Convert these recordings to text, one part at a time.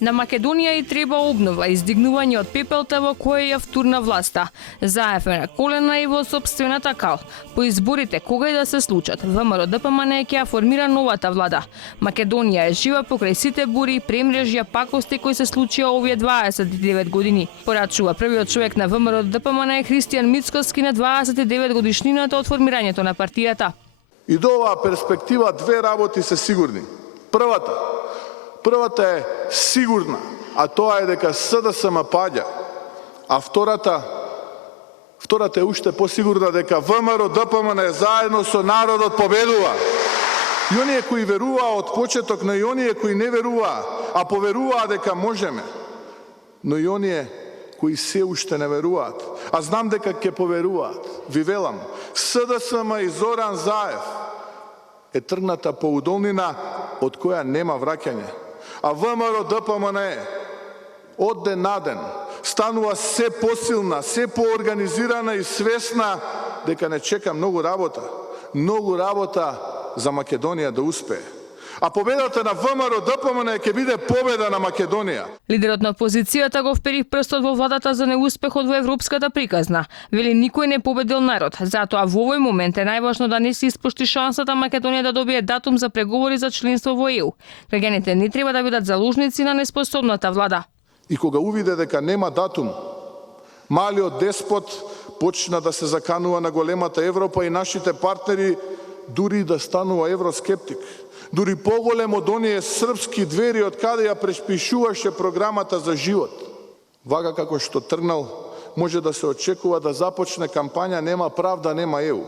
На Македонија и треба обнова, издигнување од пепелта во која ја втурна власта. Заев е на колена и во сопствената кал. По изборите кога и да се случат, ВМРО ДПМН ќе ја формира новата влада. Македонија е жива покрај сите бури, премрежја, пакости кои се случија овие 29 години. Порачува првиот човек на ВМРО ДПМН Христијан Мицкоски на 29 годишнината од формирањето на партијата. И до оваа перспектива две работи се сигурни. Првата е сигурна, а тоа е дека СДСМ паѓа. А втората е уште посигурна дека ВМРО ДПМН заедно со народот победува. И оние кои веруваа од почеток, но и оние кои не веруваа, а поверуваа дека можеме. Но и оние кои се уште не веруваат, а знам дека ќе поверуваат. Ви велам, СДСМ и Зоран Заев е тргната по удолнина од која нема враќање. А ВМРО ДПМН од ден на ден станува се посилна, се поорганизирана и свесна дека не чека многу работа за Македонија да успее. А победата на ВМРО ДПМН ќе биде победа на Македонија. Лидерот на опозицијата го впери прстот во владата за неуспехот во европската приказна. Вели никој не победил народ, затоа во овој момент е најважно да не се испушти шансата Македонија да добие датум за преговори за членство во ЕУ. Граѓаните не треба да бидат заложници на неспособната влада. И кога увиде дека нема датум, малиот деспот почна да се заканува на големата Европа и нашите партнери дури да станува евроскептик. Дури поголем од оние српски двери од каде ја преспишуваше програмата за живот. Вака како што тргнал, може да се очекува да започне кампања нема правда, нема ЕУ.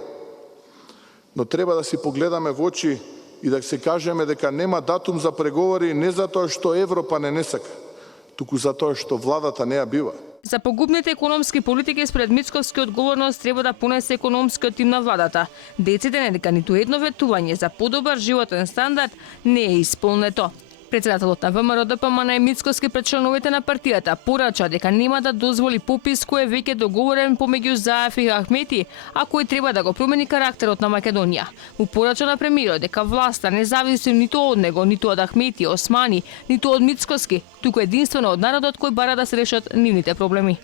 Но треба да си погледаме во очи и да се кажеме дека нема датум за преговори не затоа што Европа не сака, туку затоа што владата не ја бива. За погубните економски политики според Мицковски одговорност треба да понесе економскиот тим на владата. Деците не дека ниту едно ветување за подобар животен стандард не е исполнето. Председателот на ВМРО ДПМН Мицковски пред членовите на партијата порача дека нема да дозволи попис кој е веќе договорен помеѓу Заев и Ахмети, а кој треба да го промени карактерот на Македонија. Му порача на премиерот дека власта не зависи ниту од него, ниту од Ахмети, Османи, ниту од Мицковски, туку единствено од народот кој бара да се решат нивните проблеми.